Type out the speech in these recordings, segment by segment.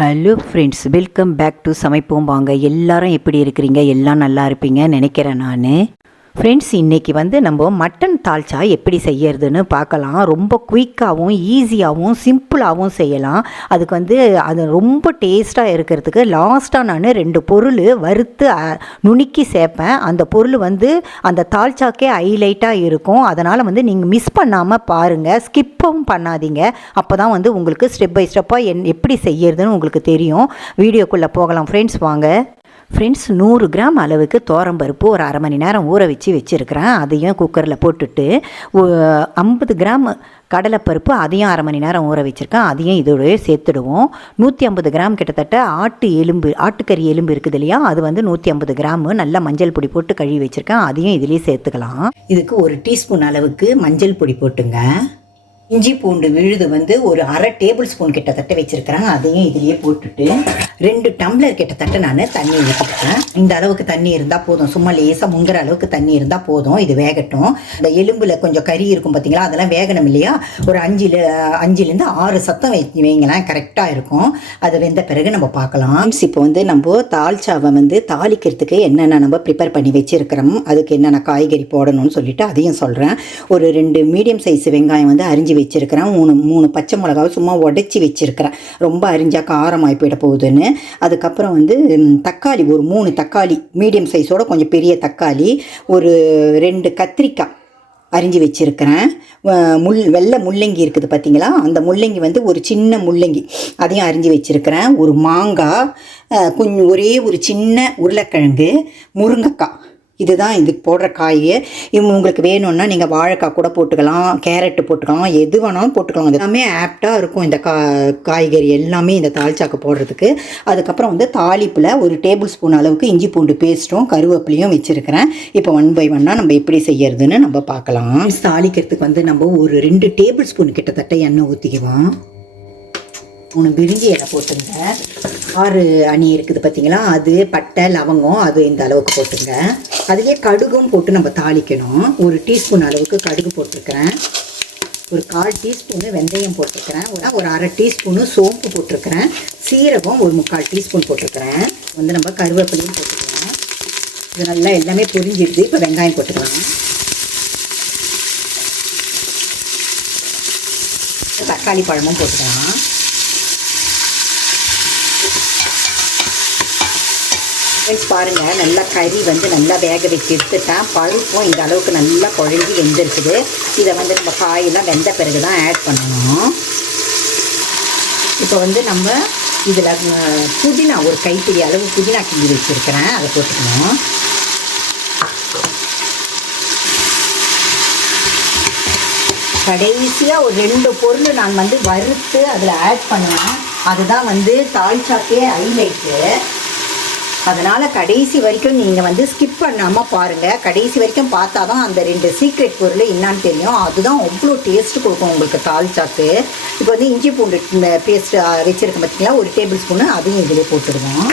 Hello friends, welcome back to சமைப்போம் வாங்க. எல்லாரும் எப்படி இருக்கிறீங்க? எல்லாம் நல்லா இருப்பீங்கன்னு நினைக்கிறேன் நான். ஃப்ரெண்ட்ஸ், இன்றைக்கி நம்ம மட்டன் தால்ச்சா எப்படி செய்யறதுன்னு பார்க்கலாம். ரொம்ப குயிக்காகவும் ஈஸியாகவும் சிம்பிளாகவும் செய்யலாம். அதுக்கு அது ரொம்ப டேஸ்ட்டாக இருக்கிறதுக்கு லாஸ்ட்டாக நான் 2 பொருள் வறுத்து நுணுக்கி சேர்ப்பேன். அந்த பொருள் அந்த தால்ச்சாக்கே ஹைலைட்டாக இருக்கும். அதனால் நீங்கள் மிஸ் பண்ணாமல் பாருங்கள், ஸ்கிப்பும் பண்ணாதீங்க. அப்போ தான் உங்களுக்கு ஸ்டெப் பை ஸ்டெப்பாக எப்படி செய்யறதுன்னு உங்களுக்கு தெரியும். வீடியோக்குள்ளே போகலாம் ஃப்ரெண்ட்ஸ், வாங்க. ஃப்ரெண்ட்ஸ், 100 கிராம் அளவுக்கு துவரம்பருப்பு ஒரு அரை மணி நேரம் ஊற வச்சுருக்கிறேன். அதையும் குக்கரில் போட்டுட்டு 50 கிராம் கடலைப்பருப்பு அதையும் அரை மணி நேரம் ஊற வச்சுருக்கேன். அதையும் இதோடய சேர்த்துடுவோம். 150 கிராம் கிட்டத்தட்ட ஆட்டுக்கறி எலும்பு இருக்குது இல்லையா, அது 150 கிராம் நல்லா மஞ்சள் பொடி போட்டு கழுவி வச்சுருக்கேன். அதையும் இதிலே சேர்த்துக்கலாம். இதுக்கு 1 டீஸ்பூன் அளவுக்கு மஞ்சள் பொடி போட்டுங்க. இஞ்சி பூண்டு விழுது ஒரு அரை டேபிள் ஸ்பூன் கிட்டத்தட்ட வச்சுருக்கிறேன். அதையும் இதிலேயே போட்டுட்டு 2 டம்ளர் கிட்டத்தட்ட நான் தண்ணி ஊற்றிக்கிறேன். இந்த அளவுக்கு தண்ணி இருந்தால் போதும். சும்மா லேசாக முங்குற அளவுக்கு தண்ணி இருந்தால் போதும். இது வேகட்டும். இந்த எலும்பில் கொஞ்சம் கறி இருக்கும் பார்த்தீங்களா, அதெல்லாம் வேகணும் இல்லையா. ஒரு 5லேருந்து 6 சத்தம் வைங்களேன், கரெக்டாக இருக்கும். அது வெந்த பிறகு நம்ம பார்க்கலாம். இப்போ நம்ம தால்ச்சாவை தாளிக்கிறதுக்கு என்னென்ன நம்ம ப்ரிப்பேர் பண்ணி வச்சுருக்கிறோம், அதுக்கு என்னென்ன காய்கறி போடணும்னு சொல்லிட்டு அதையும் சொல்கிறேன். ஒரு 2 மீடியம் சைஸ் வெங்காயம் அரிஞ்சு வச்சிருக்கிறேன். 3 பச்சை மிளகாவை சும்மா உடைச்சி வச்சிருக்கிறேன். ரொம்ப அரிஞ்சா காரமாகி போயிட போகுதுன்னு. அதுக்கப்புறம் தக்காளி, ஒரு 3 தக்காளி மீடியம் சைஸோட கொஞ்சம் பெரிய தக்காளி, ஒரு 2 கத்திரிக்காய் அரிஞ்சு வச்சுருக்கிறேன். வெள்ளை முள்ளங்கி இருக்குது பார்த்தீங்களா, அந்த முள்ளங்கி ஒரு சின்ன முள்ளங்கி அதையும் அரிஞ்சு வச்சுருக்கிறேன். ஒரு மாங்காய், கொஞ்சம் ஒரே ஒரு சின்ன உருளைக்கிழங்கு, முருங்கைக்காய். இதுதான் இதுக்கு போடுற காய். உங்களுக்கு வேணும்னா நீங்கள் வாழைக்காய் கூட போட்டுக்கலாம், கேரட்டு போட்டுக்கலாம், எது வேணாலும் போட்டுக்கலாம். அது எல்லாமே ஆப்டாக இருக்கும் இந்த காய்கறி எல்லாமே இந்த தால்ச்சாக்கு போடுறதுக்கு. அதுக்கப்புறம் தாளிப்பில் ஒரு டேபிள் ஸ்பூன் அளவுக்கு இஞ்சி பூண்டு பேஸ்ட்டும் கருவேப்பிலையும் வச்சுருக்கிறேன். இப்போ 1 பை 1 நம்ம எப்படி செய்யறதுன்னு நம்ம பார்க்கலாம். தாளிக்கிறதுக்கு நம்ம ஒரு 2 டேபிள் ஸ்பூன் கிட்டத்தட்ட எண்ணெய் ஊற்றிக்குவோம். 3 பிரிஞ்சி இலை போட்டுங்க. 6 அணி இருக்குது பார்த்தீங்களா, அது பட்டை லவங்கம் அது இந்த அளவுக்கு போட்டுங்க. அதுலேயே கடுகும் போட்டு நம்ம தாளிக்கணும். 1 டீஸ்பூன் அளவுக்கு கடுகு போட்டிருக்கிறேன். ஒரு 1/4 டீஸ்பூனு வெந்தயம் போட்டிருக்கிறேன். ஒரு அரை டீஸ்பூனு சோம்பு போட்டிருக்கிறேன். சீரகம் ஒரு 3/4 டீஸ்பூன் போட்டிருக்கிறேன். நம்ம கருவேப்பிலையும் போட்டுக்கலாம். இது நல்லா எல்லாமே பொரிஞ்சிடுது. இப்போ வெங்காயம் போட்டுக்கலாம். தக்காளி பழமும் போட்டுக்கலாம். பாருங்கள், நல்லா கறி நல்லா வேக வச்சு எடுத்துட்டேன். பருப்பும் இந்த அளவுக்கு நல்லா குழஞ்சி வெந்திருக்குது. இதை நம்ம காயெல்லாம் வெந்த பிறகு தான் ஆட் பண்ணணும். இப்போ நம்ம இதில் புதினா ஒரு கைப்பிடி அளவு புதினா கிள்ளி வச்சுருக்கிறேன், அதை போட்டுக்கணும். கடைசியாக ஒரு 2 பொருள் நான் வறுத்து அதில் ஆட் பண்ணுவேன். அதுதான் தால்ச்சாக்கே ஹைலைட்டு. அதனால் கடைசி வரைக்கும் நீங்கள் ஸ்கிப் பண்ணாமல் பாருங்கள். கடைசி வரைக்கும் பார்த்தா தான் அந்த 2 சீக்ரெட் பொருள் என்னான்னு தெரியும். அதுதான் அவ்வளோ டேஸ்ட்டு கொடுக்கும் உங்களுக்கு தால்ச்சாக்கு. இப்போ இஞ்சி பூண்டு பேஸ்ட்டு வச்சுருக்கேன் பார்த்தீங்களா, ஒரு டேபிள் ஸ்பூனு, அதையும் இதிலே போட்டுடுவோம்.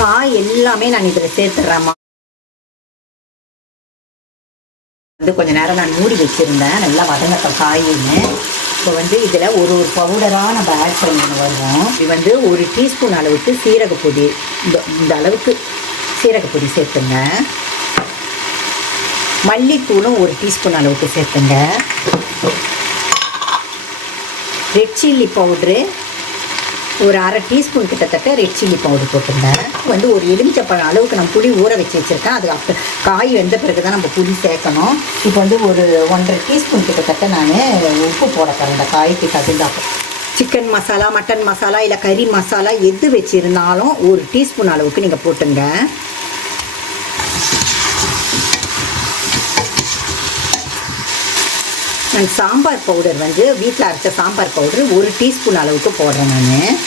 காய் எல்லாமே நான் இதில் சேர்த்துட்றேம்மா. கொஞ்சம் நேரம் நான் மூடி வச்சுருந்தேன், நல்லா வதங்கட்டும் காயின்னு. இப்போ இதில் ஒரு பவுடராக நம்ம ஆட் பண்ணி வருவோம். இது 1 டீஸ்பூன் அளவுக்கு சீரகப்பொடி, இந்த அளவுக்கு சீரகப்பொடி சேர்த்துங்க. மல்லித்தூளும் 1 டீஸ்பூன் அளவுக்கு சேர்த்துங்க. ரெட் சில்லி பவுட்ரு ஒரு அரை டீஸ்பூன் கிட்டத்தட்ட ரெட் சில்லி பவுடர் போட்டுங்க. ஒரு எலுமிச்சப்பழம் அளவுக்கு நம்ம புளி ஊற வச்சு வச்சுருக்கேன். அது அப்போ காய் வெந்த பிறகு தான் நம்ம புளி சேர்க்கணும். இப்போ ஒரு 1.5 டீஸ்பூன் கிட்டத்தட்ட நான் உப்பு போட போகிறேன். இந்த காய்க்கு தகுந்தாப்போ சிக்கன் மசாலா, மட்டன் மசாலா, இல்லை கறி மசாலா எது வச்சுருந்தாலும் 1 டீஸ்பூன் அளவுக்கு நீங்கள் போட்டுங்க. நான் சாம்பார் பவுடர் வீட்டில் அரைச்ச சாம்பார் பவுடர் 1 டீஸ்பூன் அளவுக்கு போடுறேன். நான்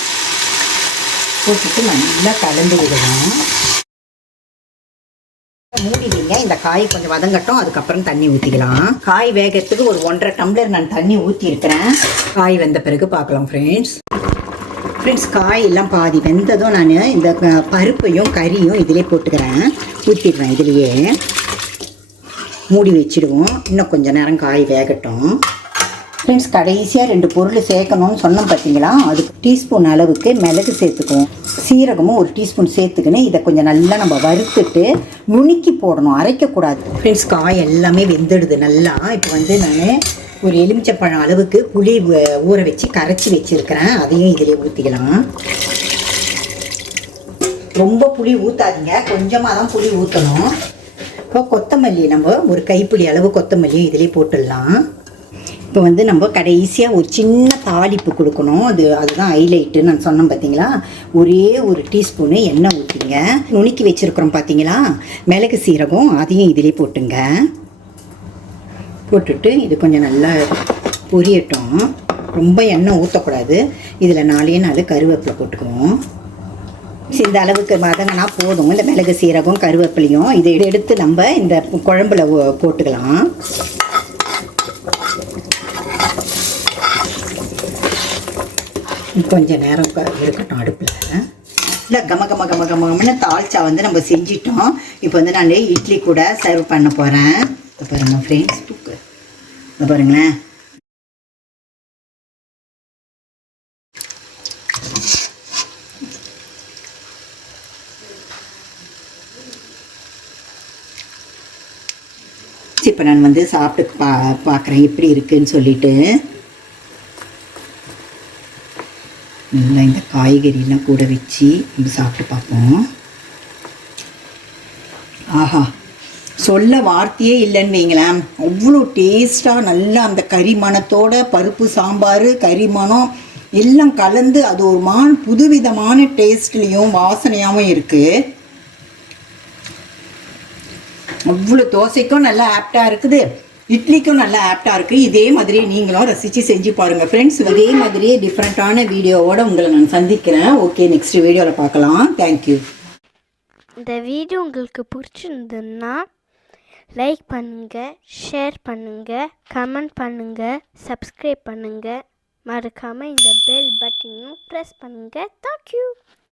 போட்டுட்டு நல்லா கலந்து விடுவேன். மூடிவிங்க. இந்த காய் கொஞ்சம் வதங்கட்டும், அதுக்கப்புறம் தண்ணி ஊற்றிக்கலாம். காய் வேகிறதுக்கு ஒரு 1.5 டம்ளர் நான் தண்ணி ஊற்றிருக்கிறேன். காய் வெந்த பிறகு பார்க்கலாம் ஃப்ரெண்ட்ஸ். காய் எல்லாம் பாதி வெந்ததும் நான் இந்த பருப்பையும் கறியும் இதிலே போட்டுக்கிறேன். ஊற்றிடுவேன். இதுலேயே மூடி வச்சுடுவோம். இன்னும் கொஞ்சம் நேரம் காய் வேகட்டும். ஃப்ரெண்ட்ஸ், கடைசியாக 2 பொருள் சேர்க்கணும்னு சொன்னோம் பார்த்தீங்களா, அதுக்கு டீஸ்பூன் அளவுக்கு மிளகு சேர்த்துக்குவோம். சீரகமும் 1 டீஸ்பூன் சேர்த்துக்கின்னு இதை கொஞ்சம் நல்லா நம்ம வறுத்துட்டு நுணுக்கி போடணும், அரைக்கக்கூடாது. ஃப்ரெண்ட்ஸ், காய் எல்லாமே வெந்துடுது நல்லா. இப்போ வந்து நான் ஒரு எலுமிச்சப்பழம் அளவுக்கு புளி ஊற வச்சு கரைச்சி வச்சுருக்கிறேன். அதையும் இதிலே ஊற்றிக்கலாம். ரொம்ப புளி ஊற்றாதீங்க, கொஞ்சமாக தான் புளி ஊற்றணும். இப்போ கொத்தமல்லி நம்ம ஒரு கைப்பிடி அளவு கொத்தமல்லியும் இதிலே போட்டுடலாம். இப்போ வந்து நம்ம கடைசியாக ஒரு சின்ன தாளிப்பு கொடுக்கணும். அதுதான் ஹைலைட்டு. நான் சொன்னேன் பார்த்தீங்களா, ஒரே 1 டீஸ்பூனு எண்ணெய் ஊற்றிங்க. நுணுக்கி வச்சுருக்குறோம் பார்த்தீங்களா மிளகு சீரகம், அதையும் இதிலே போட்டுங்க. போட்டுட்டு இது கொஞ்சம் நல்லா பொரியட்டும். ரொம்ப எண்ணெய் ஊற்றக்கூடாது. இதில் 4 கருவேப்பிலை போட்டுக்குவோம். இந்த அளவுக்கு வதங்கினா போதும். இந்த மிளகு சீரகம் கருவேப்பிலையும் இதை எடுத்து நம்ம இந்த குழம்புல போட்டுக்கலாம். கொஞ்சம் நேரம் இருக்கட்டும் அடுப்பில். இல்லை கமன்னு தால்ச்சா வந்து நம்ம செஞ்சிட்டோம். இப்போ வந்து நான் இட்லி கூட சர்வ் பண்ண போகிறேன். இப்போ பாருங்கள் ஃப்ரெண்ட்ஸ், இதை பாருங்களேன். இப்போ நான் வந்து சாப்பிட்டு பார்க்குறேன் எப்படி இருக்குன்னு சொல்லிட்டு. நல்லா இந்த காய்கறிலாம் கூட வச்சு நம்ம சாப்பிட்டு பார்ப்போம். ஆஹா, சொல்ல வார்த்தையே இல்லைன்னு வைங்களேன். அவ்வளோ டேஸ்ட்டாக நல்லா அந்த கறிமணத்தோட பருப்பு சாம்பார் கறிமணம் எல்லாம் கலந்து அது ஒரு புதுவிதமான டேஸ்ட்லேயும் வாசனையாகவும் இருக்குது. அவ்வளோ தோசைக்கும் நல்லா ஆப்டாக இருக்குது, இட்லிக்கும் நல்லா ஆப்டாக இருக்குது. இதே மாதிரி நீங்களும் ரசித்து செஞ்சு பாருங்கள் ஃப்ரெண்ட்ஸ். இதே மாதிரியே டிஃப்ரெண்ட்டான வீடியோவோடு உங்களை நான் சந்திக்கிறேன். ஓகே, நெக்ஸ்ட் வீடியோவில் பார்க்கலாம். தேங்க்யூ. இந்த வீடியோ உங்களுக்கு பிடிச்சிருந்ததுன்னா லைக் பண்ணுங்கள், ஷேர் பண்ணுங்கள், கமெண்ட் பண்ணுங்கள், சப்ஸ்கிரைப் பண்ணுங்கள். மறக்காமல் இந்த பெல் பட்டனையும் ப்ரெஸ் பண்ணுங்கள். தேங்க்யூ.